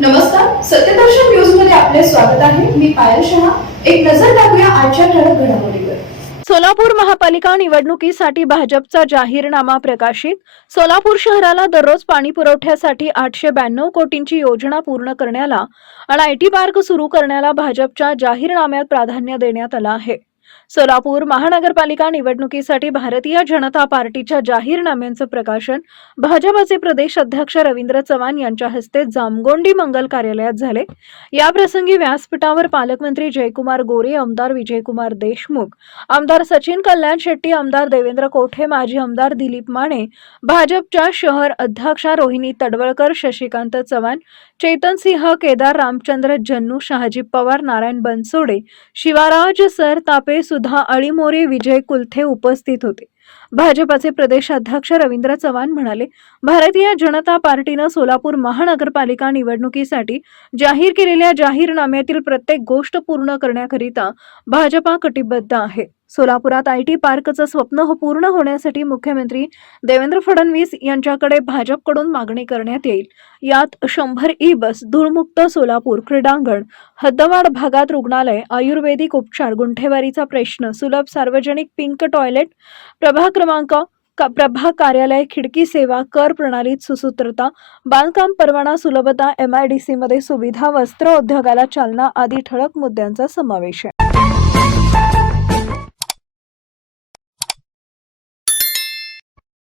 नमस्कार, सत्यदर्शन न्यूज मध्ये आपले स्वागत आहे. मी पायल शहा. एक नजर टाकूया आजच्या ठळक घडामोडीवर. सोलापूर महापालिका निवडणुकीसाठी भाजपचा जाहीरनामा प्रकाशित. सोलापूर शहराला दररोज पाणी पुरवठ्यासाठी 892 कोटींची योजना पूर्ण करण्याला आणि आयटी पार्क सुरू करण्याला भाजपच्या जाहीरनाम्यात प्राधान्य देण्यात आलं आहे. सोलापूर महानगरपालिका निवडणुकीसाठी भारतीय जनता पार्टीच्या जाहीरनाम्यांचं प्रकाशन भाजपचे प्रदेश अध्यक्ष रवींद्र चव्हाण यांच्या हस्ते जामगोंडी मंगल कार्यालयात झाले. या प्रसंगी व्यासपीठावर पालकमंत्री जयकुमार गोरे, आमदार विजयकुमार देशमुख, आमदार सचिन कल्याण शेट्टी, आमदार देवेंद्र कोठे, माजी आमदार दिलीप माने, भाजपच्या शहर अध्यक्षा रोहिणी तडवळकर, शशिकांत चव्हाण, चेतन सिंह, केदार रामचंद्र जन्नू, शहाजी पवार, नारायण बनसोडे, शिवाराज सरतापे, सुधा अळीमोरे, विजय कुलथे उपस्थित होते. भाजपचे प्रदेश अध्यक्ष रवींद्र चव्हाण म्हणाले, भारतीय जनता पार्टीनं सोलापूर महानगरपालिका निवडणुकीसाठी जाहीर केलेल्या जाहीरनाम्यातील प्रत्येक गोष्ट पूर्ण करण्याकरिता भाजपा कटिबद्ध आहे. सोलापुरात आयटी पार्कचं स्वप्न पूर्ण होण्यासाठी मुख्यमंत्री देवेंद्र फडणवीस यांच्याकडे भाजपकडून मागणी करण्यात येईल. यात 100 ई-बस, धूळमुक्त सोलापूर, क्रीडांगण, हद्दवाढ भागात रुग्णालय, आयुर्वेदिक उपचार, गुंठेवारीचा प्रश्न, सुलभ सार्वजनिक पिंक टॉयलेट, प्रभाग कार्यालय, खिडकी सेवा, कर प्रणालीत सुसूत्रता, बांधकाम परवाना सुलभता, MIDC मध्ये सुविधा, वस्त्र उद्योगाला चालना आदी ठळक मुद्द्यांचा समावेश आहे.